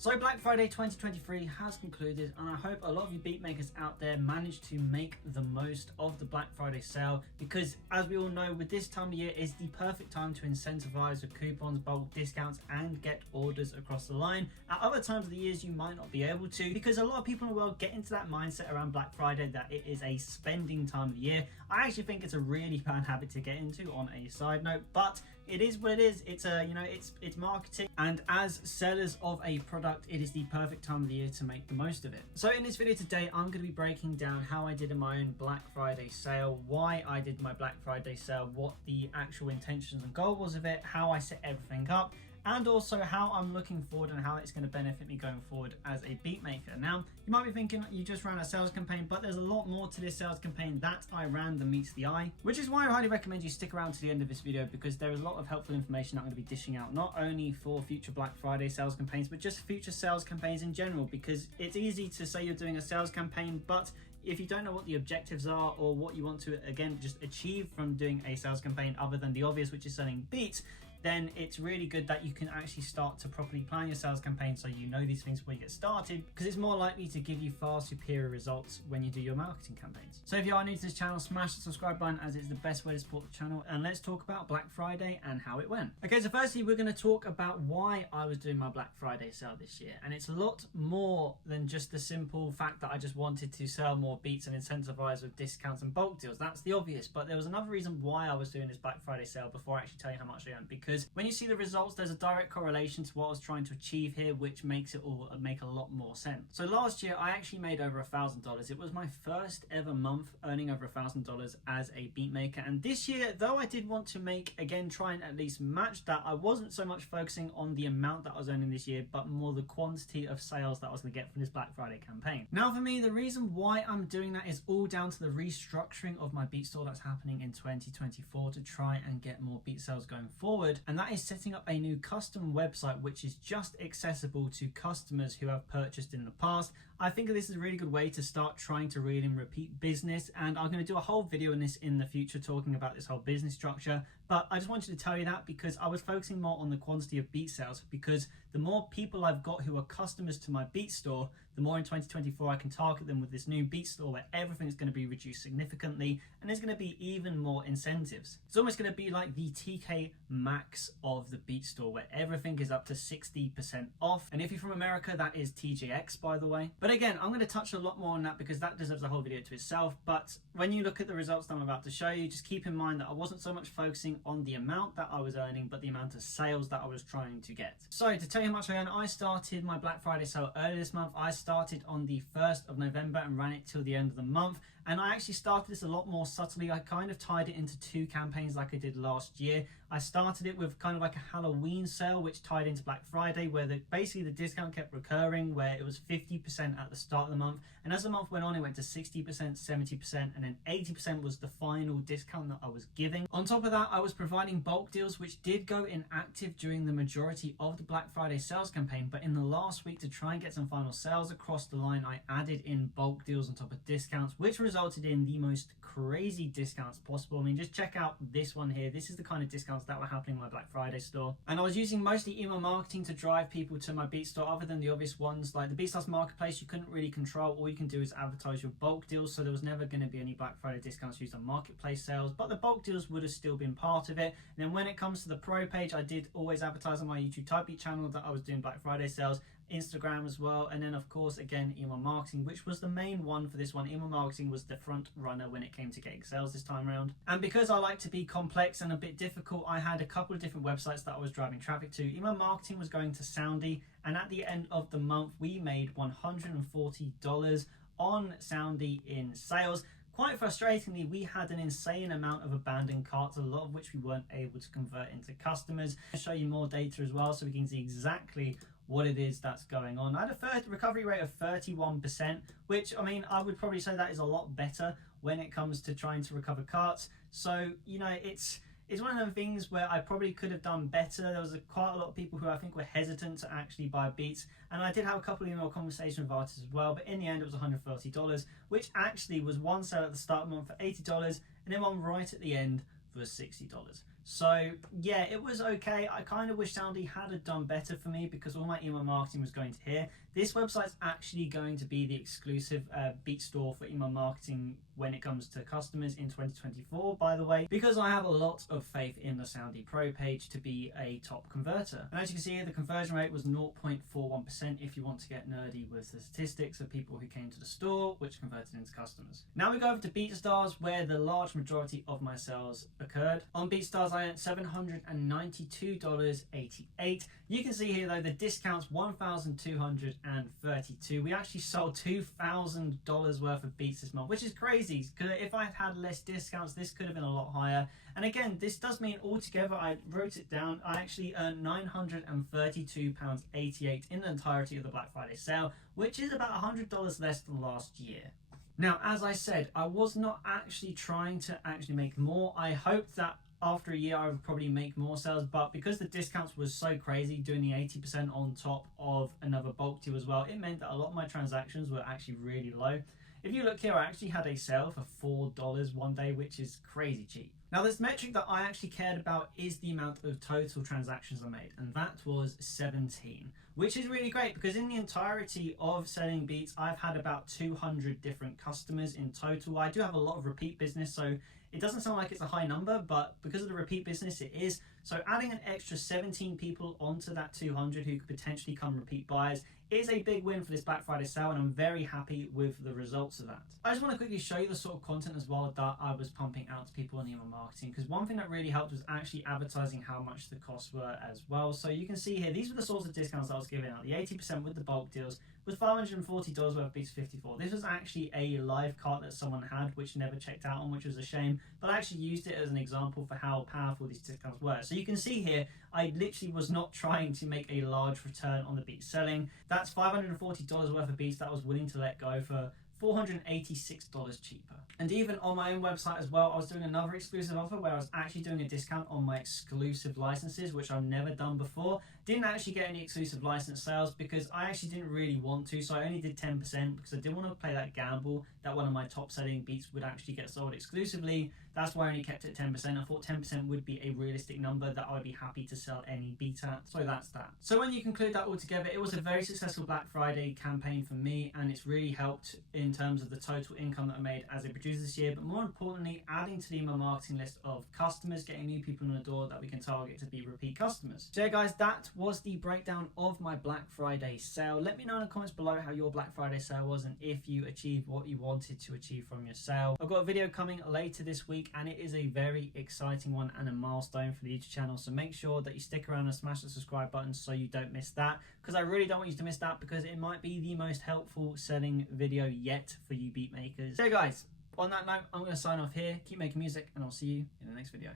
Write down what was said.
So Black Friday 2023 has concluded, and I hope a lot of you beat makers out there managed to make the most of the Black Friday sale, because as we all know, with this time of year is the perfect time to incentivize with coupons, bulk discounts, and get orders across the line. At other times of the years you might not be able to, because a lot of people in the world get into that mindset around Black Friday that it is a spending time of the year. I actually think it's a really bad habit to get into on a side note, but it is what it is. It's it's marketing, and as sellers of a product, it is the perfect time of the year to make the most of it. So in this video today, I'm going to be breaking down how I did in my own Black Friday sale, why I did my Black Friday sale, what the actual intentions and goal was of it, how I set everything up, and also how I'm looking forward and how it's going to benefit me going forward as a beat maker. Now, you might be thinking you just ran a sales campaign, but there's a lot more to this sales campaign that I ran than meets the eye, which is why I highly recommend you stick around to the end of this video, because there is a lot of helpful information I'm going to be dishing out, not only for future Black Friday sales campaigns, but just future sales campaigns in general, because it's easy to say you're doing a sales campaign, but if you don't know what the objectives are or what you want to, again, just achieve from doing a sales campaign other than the obvious, which is selling beats, then it's really good that you can actually start to properly plan your sales campaign so you know these things before you get started, because it's more likely to give you far superior results when you do your marketing campaigns. So if you are new to this channel, smash the subscribe button, as it's the best way to support the channel, and let's talk about Black Friday and how it went. Okay, so firstly, we're going to talk about why I was doing my Black Friday sale this year, and it's a lot more than just the simple fact that I just wanted to sell more beats and incentivize with discounts and bulk deals. That's the obvious, but there was another reason why I was doing this Black Friday sale before I actually tell you how much I earned, because when you see the results, there's a direct correlation to what I was trying to achieve here, which makes it all make a lot more sense. So last year, I actually made over $1,000. It was my first ever month earning over $1,000 as a beat maker. And this year, though I did want to make, again, try and at least match that, I wasn't so much focusing on the amount that I was earning this year, but more the quantity of sales that I was going to get from this Black Friday campaign. Now, for me, the reason why I'm doing that is all down to the restructuring of my beat store that's happening in 2024 to try and get more beat sales going forward. And that is setting up a new custom website which is just accessible to customers who have purchased in the past. I think this is a really good way to start trying to read and repeat business, and I'm going to do a whole video on this in the future talking about this whole business structure, but I just wanted to tell you that because I was focusing more on the quantity of beat sales, because the more people I've got who are customers to my beat store, the more in 2024 I can target them with this new beat store where everything's going to be reduced significantly and there's going to be even more incentives. It's almost going to be like the TK Maxx of the beat store, where everything is up to 60% off. And if you're from America, that is TJX, by the way. But again, I'm going to touch a lot more on that because that deserves a whole video to itself. But when you look at the results that I'm about to show you, just keep in mind that I wasn't so much focusing on the amount that I was earning, but the amount of sales that I was trying to get. So to tell you how much I earned, I started my Black Friday sale earlier this month. I started on the 1st of November and ran it till the end of the month. And I actually started this a lot more subtly. I kind of tied it into two campaigns like I did last year. I started it with kind of like a Halloween sale, which tied into Black Friday, where basically the discount kept recurring, where it was 50% at the start of the month. And as the month went on, it went to 60%, 70%, and then 80% was the final discount that I was giving. On top of that, I was providing bulk deals, which did go inactive during the majority of the Black Friday sales campaign. But in the last week, to try and get some final sales across the line, I added in bulk deals on top of discounts, which resulted in the most crazy discounts possible. I mean, just check out this one here. This is the kind of discounts that were happening in my Black Friday store. And I was using mostly email marketing to drive people to my beat store, other than the obvious ones like the BeatStars Marketplace. You couldn't really control. All you can do is advertise your bulk deals, so there was never going to be any Black Friday discounts used on marketplace sales, but the bulk deals would have still been part of it. And then when it comes to the pro page, I did always advertise on my YouTube Typebeat channel that I was doing Black Friday sales, Instagram as well, and then of course again email marketing, which was the main one for this one. Email marketing was the front runner when it came to getting sales this time around. And because I like to be complex and a bit difficult, I had a couple of different websites that I was driving traffic to. Email marketing was going to Soundy, and at the end of the month we made $140 on Soundy in sales. Quite frustratingly, we had an insane amount of abandoned carts, a lot of which we weren't able to convert into customers. I'll show you more data as well so we can see exactly what it is that's going on. I had a recovery rate of 31%, which, I mean, I would probably say that is a lot better when it comes to trying to recover carts. So, you know, it's one of the things where I probably could have done better. There was quite a lot of people who I think were hesitant to actually buy beats, and I did have a couple of email conversations with artists as well, but in the end it was $130, which actually was one sale at the start of the month for $80 and then one right at the end for $60. So yeah, it was okay. I kind of wish Soundy had done better for me because all my email marketing was going to here. This website's actually going to be the exclusive Beat store for email marketing when it comes to customers in 2024, by the way, because I have a lot of faith in the Soundy Pro page to be a top converter. And as you can see here, the conversion rate was 0.41% if you want to get nerdy with the statistics of people who came to the store, which converted into customers. Now we go over to BeatStars, where the large majority of my sales occurred. On BeatStars, I earned $792.88. You can see here though, the discounts $1,232. We actually sold $2,000 worth of Beats this month, which is crazy, because if I had less discounts, this could have been a lot higher. And again, this does mean altogether, I wrote it down, I actually earned £932.88 in the entirety of the Black Friday sale, which is about $100 less than last year. Now, as I said, I was not actually trying to make more. I hoped that after a year I would probably make more sales, but because the discounts was so crazy, doing the 80% on top of another bulk deal as well, it meant that a lot of my transactions were actually really low. If you look here, I actually had a sale for $4 one day, which is crazy cheap. Now, this metric that I actually cared about is the amount of total transactions I made, and that was 17, which is really great because in the entirety of selling Beats, I've had about 200 different customers in total. I do have a lot of repeat business, so it doesn't sound like it's a high number, but because of the repeat business, it is. So adding an extra 17 people onto that 200 who could potentially come repeat buyers is a big win for this Black Friday sale, and I'm very happy with the results of that. I just want to quickly show you the sort of content as well that I was pumping out to people on email marketing, because one thing that really helped was actually advertising how much the costs were as well. So you can see here, these were the sorts of discounts I was giving out. The 80% with the bulk deals was $540 worth of Beats 54. This was actually a live cart that someone had, which never checked out on, which was a shame, but I actually used it as an example for how powerful these discounts were. So you can see here, I literally was not trying to make a large return on the Beats selling. That's $540 worth of Beats that I was willing to let go for $486 cheaper. And even on my own website as well, I was doing another exclusive offer where I was actually doing a discount on my exclusive licenses, which I've never done before. Didn't actually get any exclusive license sales because I actually didn't really want to, so I only did 10% because I didn't want to play that gamble that one of my top selling Beats would actually get sold exclusively. That's why I only kept it at 10%. I thought 10% would be a realistic number that I would be happy to sell any Beat at, so that's that. So when you conclude that all together, it was a very successful Black Friday campaign for me, and it's really helped in terms of the total income that I made as a producer this year, but more importantly, adding to the email marketing list of customers, getting new people in the door that we can target to be repeat customers. So yeah guys, that was the breakdown of my Black Friday sale. Let me know in the comments below how your Black Friday sale was and if you achieved what you wanted to achieve from your sale. I've got a video coming later this week, and it is a very exciting one and a milestone for the YouTube channel, so make sure that you stick around and smash the subscribe button so you don't miss that, because I really don't want you to miss that, because it might be the most helpful selling video yet for you beat makers. So guys, on that note, I'm going to sign off here. Keep making music, and I'll see you in the next video.